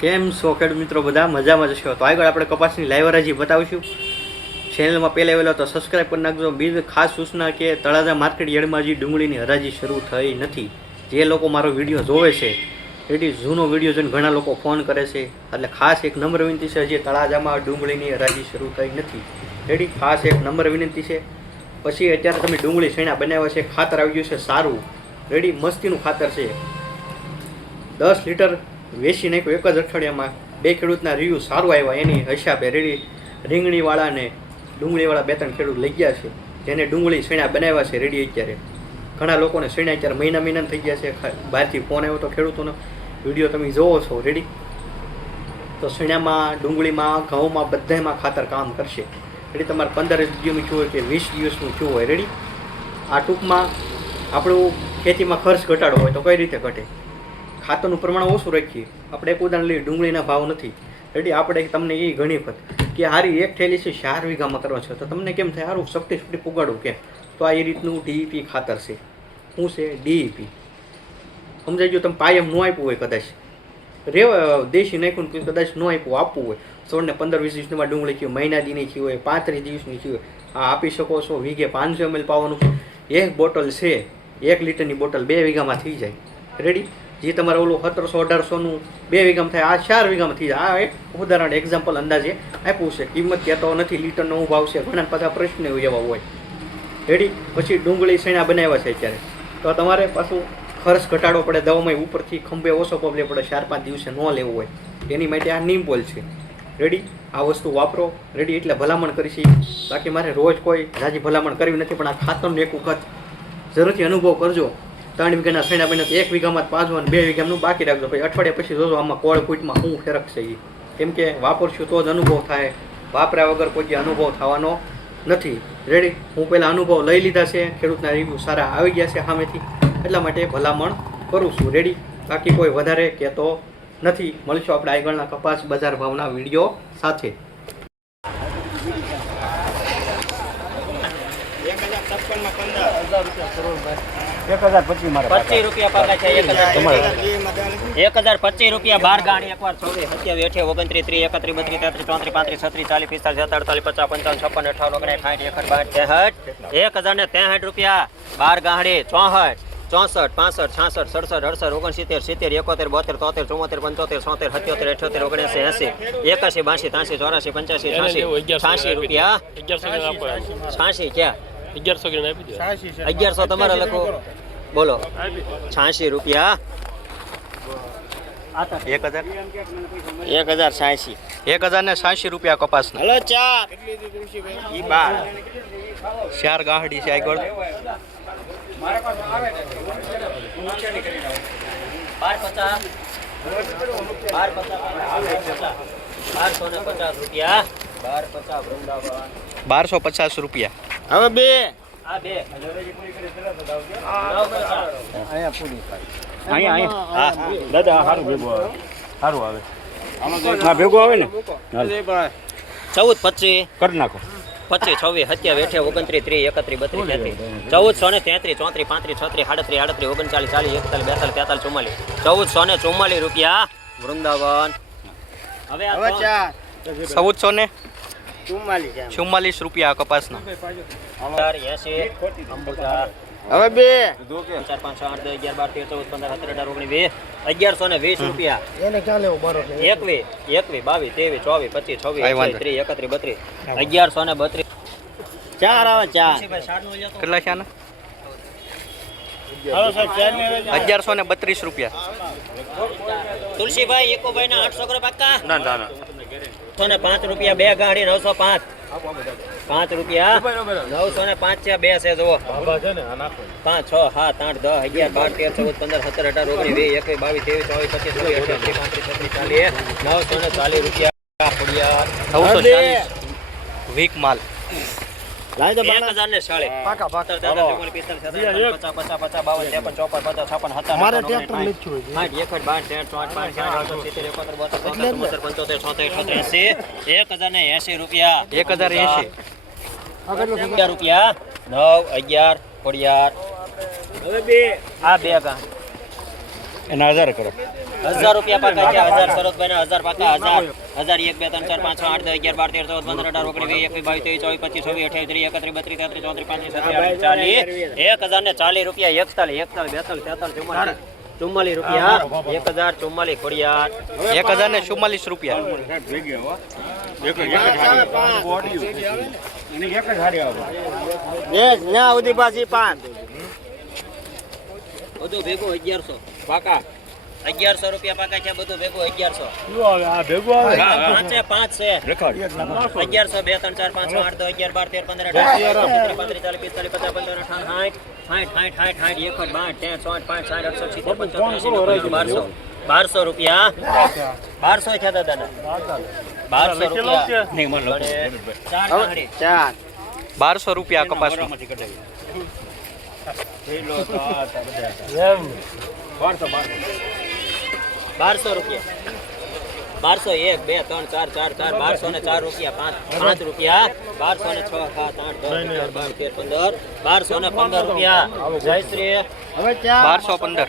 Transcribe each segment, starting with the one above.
કેમ ખેડૂત મિત્રો? બધા મજામાં જશો તો આગળ આપણે કપાસની લાઈવ હજી બતાવીશું. ચેનલમાં પહેલા આવેલો તો સબસ્ક્રાઈબ કરી નાખજો. બીજ ખાસ સૂચના કે તળાજા માર્કેટ યાર્ડમાં હજી ડુંગળીની હરાજી શરૂ થઈ નથી. જે લોકો મારો વીડિયો જોવે છે, એથી જૂનો વીડિયો જોઈને ઘણા લોકો ફોન કરે છે. એટલે ખાસ એક નંબર વિનંતી છે, હજી તળાજામાં ડુંગળીની હરાજી શરૂ થઈ નથી. એથી ખાસ એક નંબર વિનંતી છે. પછી અત્યારે તમે ડુંગળી શેણા બનાવ્યા છે, ખાતર આવી ગયું છે સારું. રેડી મસ્તીનું ખાતર છે. દસ લીટર વેચી નાખ્યું એક જ અઠવાડિયામાં બે ખેડૂતના રિવ્યૂ સારું આવ્યા. એની હિસાબે રેડી રીંગણીવાળા અને ડુંગળીવાળા બે ત્રણ ખેડૂત લઈ ગયા છે. જેને ડુંગળી શેણા બનાવ્યા છે રેડી અત્યારે. ઘણા લોકોને શેણા અત્યારે મહિના મહિના થઈ ગયા છે. બહારથી ફોન આવ્યો તો ખેડૂતોનો. વીડિયો તમે જોવો છો. રેડી? તો શેણામાં, ડુંગળીમાં, ઘઉંમાં બધામાં ખાતર કામ કરશે. રેડી? તમારે પંદર દિવસનું થયું હોય કે વીસ દિવસનું થયું હોય. રેડી? આ ટૂંકમાં આપણું ખેતીમાં ખર્ચ ઘટાડો હોય તો કઈ રીતે ઘટે? ખાતરનું પ્રમાણ ઓછું રાખીએ. આપણે એક ઉદાહરણ લઈએ, ડુંગળીના ભાવ નથી. રેડી, આપણે તમને એ ઘણી વખત કે હારી એક થેલી છે ચાર વીઘામાં કરવા છે. તો તમને કેમ થાય? સારું સપટી સપટી પુગાડું કેમ તો આ એ રીતનું ડીઈપી ખાતર છે. શું છે? ડીઈપી સમજાઈ ગયું? તમે પાયમ ન આપ્યું હોય કદાચ. રે દેશી નાખ્યું કદાચ ન આપ્યું, આપવું હોય. સોળને પંદર વીસ દિવસમાં ડુંગળી થયું, મહિના દીની થયું હોય, પાંત્રીસ દિવસની થયું હોય. આ આપી શકો છો, વીઘે પાંચસો એમએલ પાવાનું. એક બોટલ છે, એક લીટરની બોટલ બે વીઘામાં થઈ જાય. રેડી? જે તમારે ઓલું સત્તરસો, અઢારસોનું બે વીઘામાં થાય, આ ચાર વીઘામાં થઈ જાય. આ એક ઉદાહરણ એક્ઝામ્પલ અંદાજે આપ્યું છે. કિંમત કહેતો નથી, લીટરનો હું ભાવ છે. ઘણા પાછા પ્રશ્ન એવા હોય. રેડી પછી ડુંગળી શેણા બનાવ્યા છે અત્યારે. તો તમારે પાછું ખર્ચ ઘટાડવો પડે દવામાં ઉપરથી ખંભે ઓછો પગ પડે, ચાર પાંચ દિવસે ન લેવું હોય. એની માટે આ નિમ્પોલ છે. રેડી આ વસ્તુ વાપરો. રેડી એટલે ભલામણ કરી છે. બાકી મારે રોજ કોઈ રાજી ભલામણ કરવી નથી, પણ આ ખાતરનું એક વખત જરૂરથી અનુભવ કરજો. ત્રણ વીઘાના શેણા બને એક વીઘામાં જ પાંચમાં અને બે વીઘાનું બાકી રાખજો. પછી અઠવાડિયા પછી જોજો આમાં કોળ ફૂટમાં શું ફેરક છે એ કેમ કે વાપરશું તો જ અનુભવ થાય. વાપર્યા વગર કોઈ અનુભવ થવાનો નથી. રેડી હું પહેલાં અનુભવ લઈ લીધા છે. ખેડૂતના રિવ્યૂ સારા આવી ગયા છે સામેથી. એટલા માટે ભલામણ કરું છું. રેડી બાકી કોઈ વધારે કહેતો નથી. મળીશું આપણે આગળના કપાસ બજાર ભાવના વીડિયો સાથે. એક હજાર પચીસ મારે પચીસ રૂપિયા પાકા છે એક હજાર એક હજાર પચીસ રૂપિયા બાર ગાણી એકવાર ચોવીસ સત્યાવીસ અઠ્યાવીસ ઓગણત્રીસ ત્રીસ એકત્રીસ બત્રીસ તેત્રીસ ચોત્રીસ પાંત્રીસ છત્રીસ ચાલીસ પિસ્તાલીસ સત્તર અડતાલીસ પચાસ પંચાવન છપ્પન અઠાવન ઓગણીસ સાઠ એકર બાર તેહઠ એક હજાર ને તેહઠ રૂપિયા બાર ગાંહડી ચોસઠ ચોસઠ પાસઠ છાસઠ સડસઠ અડસઠ ઓગણસિત્તેર સિત્તેર એકોતેર બોતેર તોતેર ચુમ્મોતેર પંચોતેર છોતેર સત્યોતેર અઠ્યોતેર ઓગણસી એસી એકાશી બાસી ત્રાસી ચોરાસી પંચ્યાસી છાસી છાસી રૂપિયા છાસી ક્યાં અગિયારસો તમારે લખો. બોલો. છ્યાસી રૂપિયા. એક હજાર. એક હજાર છ્યાસી એક હજાર ને છ્યાસી રૂપિયા કપાસના હલો ચાર. ઈ બાર. ચાર ગાંહડી છે આગળ બાર પચાસ. બાર પચાસ. બારસો ને પચાસ રૂપિયા. બાર પચાસ વૃંદાવન બારસો પચાસ રૂપિયા. હવે બે. દાદા સારું ભેગું આવે. સારું આવે. હા ભેગું આવે ને? ચૌદ પચીસ કરી નાખો. પચીસ છવ્વીસ સત્યાવીસ અઠ્યાવીસ ઓગણત્રીસ ત્રીસ એકત્રીસ બત્રીસ તેત્રીસ. ચૌદસો ને તેત્રીસ ચોત્રીસ પાંત્રીસ છત્રીસ સાડત્રીસ આડત્રીસ ઓગણચાલીસ ચાલીસ એકતાલીસ બેતાલીસ તેતાલીસ ચુમ્માલીસ. ચૌદસો ને ચુમ્માલીસ રૂપિયા. વૃંદાવન. હવે ચૌદ સો ને ચુમ્માલીસ રૂપિયા કપાસના. હવે બે. ચાર પાંચ આઠ દસ અગિયાર બાર તેર ચૌદ પંદર સત્તર અઢાર ઓગણીસ વીસ. અગિયારસો ને વીસ રૂપિયા. એને ક્યાં લેવો? બરો એકવીસ એકવીસ બાવીસ ત્રેવીસ ચોવીસ પચીસ છવ્વીસ ત્રીસ એકત્રીસ બત્રીસ. અગિયારસો ને બત્રીસ. ચાર આવે ચાર. કેટલા છે આના? અગિયારસો ને બત્રીસ રૂપિયા. તુલસીભાઈ એકોભાઈ ના આઠસો કરો પાક્કા? ના ના ના. નવસો ને પાંચ રૂપિયા બે ગાડી નવસો પાંચ. પાંચ રૂપિયા. નવસો ને પાંચ છે બે છે જુઓ. પાંચ છ સાત આઠ દસ અગિયાર બાર તેર ચૌદ પંદર સત્તર અઢાર ઓગણીસ વીસ એકવીસ બાવીસ ત્રેવીસ ચોવીસ પચીસ છવ્વીસ અઠ્યાસી પાંત્રીસ છત્રીસ ચાલીસ. નવસો ને ચાલીસ. રૂપિયા વીક નવસો એક હજાર ને સાડી પાકા પાકા. સત્તર, તેત્રીસ, ચુમ્માલીસ, પિસ્તાલીસ, સત્તાવીસ, પચાસ, પચાસ, પચાસ, બાવન, ત્રેપન, ચોપન, પચાસ, છપ્પન, સત્તાવન, મારે ટ્રેક્ટર લીધું હોય સાઠ, એકસઠ, બાસઠ, તેર, ચોસઠ, પાંચ, સાઠ, આઠસઠ, સિત્તેર, એકોતેર, બોતેર, તોતેર, ચુમ્મોતેર, પંચોતેર, છોતેર, છોતેર, એંસી. એક હજાર ને એંસી રૂપિયા. એક હજાર એંશી અગિયાર રૂપિયા નવ અગિયાર ખોડિયાર આ બે ગા એના હજાર કરો. હજાર રૂપિયા પાકા છે હજાર સરોજભાઈ ના હજાર પાકા હજાર. હજાર એક બે ત્રણ ચાર પાંચ છ આઠ દસ અગિયાર બાર તેર ચૌદ પંદર અઢાર ઓગણીસ વીસ એકવીસ બાવીસ ત્રેવીસ ચોવીસ પચીસ છવ્વીસ અઠાવીસ ત્રીસ એકત્રીસ બત્રીસ તેત્રીસ ચોત્રીસ પાંત્રીસ છત્રીસ ચાલીસ એક હજાર ને ચાલીસ રૂપિયા એકતાલીસ એકતાલીસ બેતાલીસ તેતાલીસ ચુમ્માલીસ ચુમ્માલીસ રૂપિયા એક હજાર ચુમ્માલીસ ખોડિયાર. એક હજાર ને ચુમ્માલીસ રૂપિયા. ના ઉધી પાછી પાંચ. બધું ભેગું અગિયારસો. પાકા. અગિયારસો રૂપિયા પાકા છે બધું ભેગું અગિયારસો. પાંચ આવે? આ ભેગું આવે? પાંચે છે અગિયારસો બે ત્રણ ચાર પાંચ આઠ દસ અગિયાર બાર તેર પંદર પાંત્રીસ ચાલીસ પિસ્તાલીસ પચાસ પંચાવન અઠાવન સાઠ સાઠ સાઠ સાઠ સાઠ એક તેર ચોઠ પાંચ સાઠ અડસો સિત્તેર પંચોતેર બારસો. બારસો રૂપિયા. બારસો છે દાદા. બારસો રૂપિયા. બારસો. રૂપિયા કપાસ બારસો બારસો. બારસો રૂપિયા. બારસો એક બે ત્રણ ચાર ચાર ચાર બારસો ને ચાર રૂપિયા પાંચ પાંચ રૂપિયા. બારસો ને છ સાત આઠ દસ અગિયાર બાર તેર પંદર. બારસો ને પંદર રૂપિયા. જયશ્રી બારસો પંદર.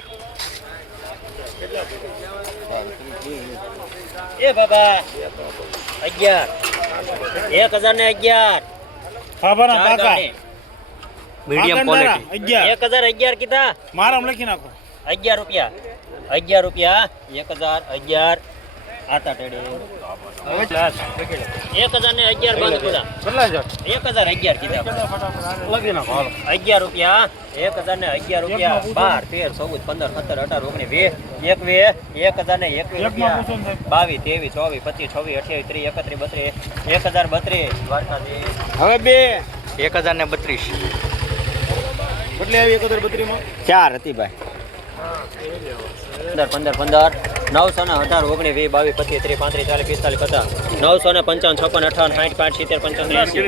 એ બાબા અગિયાર. એક હજાર ને અગિયાર. ખબર મીડિયમ ક્વોલિટી અગિયાર. એક હજાર અગિયાર કીધા. મારા લખી નાખો. અગિયાર રૂપિયા. અગિયાર રૂપિયા એક હજાર અગિયાર. આટા ટેડી. એક હજાર ને અગિયાર બંધ કીધા એક હજાર અગિયાર કીધા અગિયાર રૂપિયા એક હજાર ને અગિયાર રૂપિયા બાર તેર ચૌદ પંદર સત્તર અઢાર ઓગણીસ વીસ એક વે એક હજાર ને એકવીસ રૂપિયા. બાવીસ ત્રેવીસ ચોવીસ પચીસ છવ્વીસ અઠ્યાવીસ ત્રીસ એકત્રીસ બત્રીસ એક હજાર બત્રીસ. દ્વારકાધીશ. હવે બે. એક હજાર ને બત્રીસ. કેટલી આવી એક હજાર બત્રીસ ચાર હતી ભાઈ. પંદર પંદર પંદર. નવસો ને અઢાર ઓગણીસ વીસ બાવીસ પચીસ ત્રીસ પાંત્રીસ ચાલીસ પિસ્તાલીસ પચાસ નવસો ને પંચાવન છપ્પન અઠાવન સાઠ પાંચ સિત્તેર પંચાવન એંસી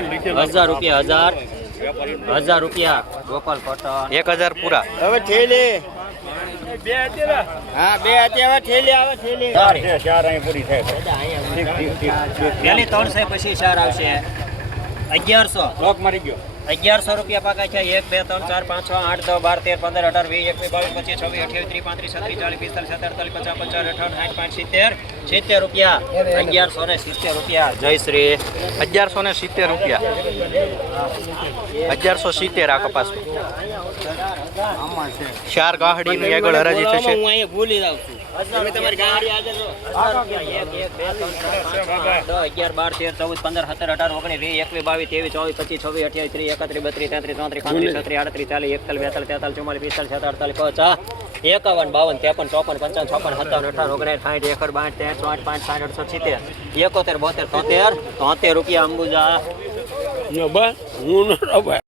હજાર રૂપિયા હજાર. હજાર રૂપિયા. ગોપાલ કોટન એક હજાર પૂરા. હવે ઠેલી. હા બે હતી ઠેલી આવે ઠેલી. ચાર. અહીં પૂરી થાય. પેલી ત્રણસો પછી ચાર આવશે. અગિયારસો. લોક મારી ગયો. અગિયારસો રૂપિયા પાકા છે. એક બે ત્રણ ચાર પાંચ છ આઠ દસ બાર તેર પંદર અઢાર વીસ એકવીસ બાવીસ પચીસ છવ્વીસ અઠ્યાવીસ ત્રીસ પાંત્રીસ છત્રીસ ચાલીસ પિસ્તાલીસ સત્તર પચાસ પચાસ અઠાવન સાઠ પાંચ સિત્તેર સિત્તેર રૂપિયા. અગિયારસો ને સિત્તેર રૂપિયા. જયશ્રી અગિયારસો ને સિત્તેર રૂપિયા. અગિયારસો સિત્તેર આ કપાસ. ચાર ગાહડીની આગળ હરાજી થશે. હું અહીંયા ભૂલી જાઉં છું. તમે તમારી ગાડી જો એકાવન બાવન ત્રેપન ચોપન પંચાવન છપ્પન સત્તાવન અઠાવન ઓગણીસ સાઠ એકર બાઠ તેર ચોઠ પાંચ સાઠ અડસો સિત્તેર એકોતેર બોતેર તોતેર તોતેર રૂપિયા અંબુજા બસ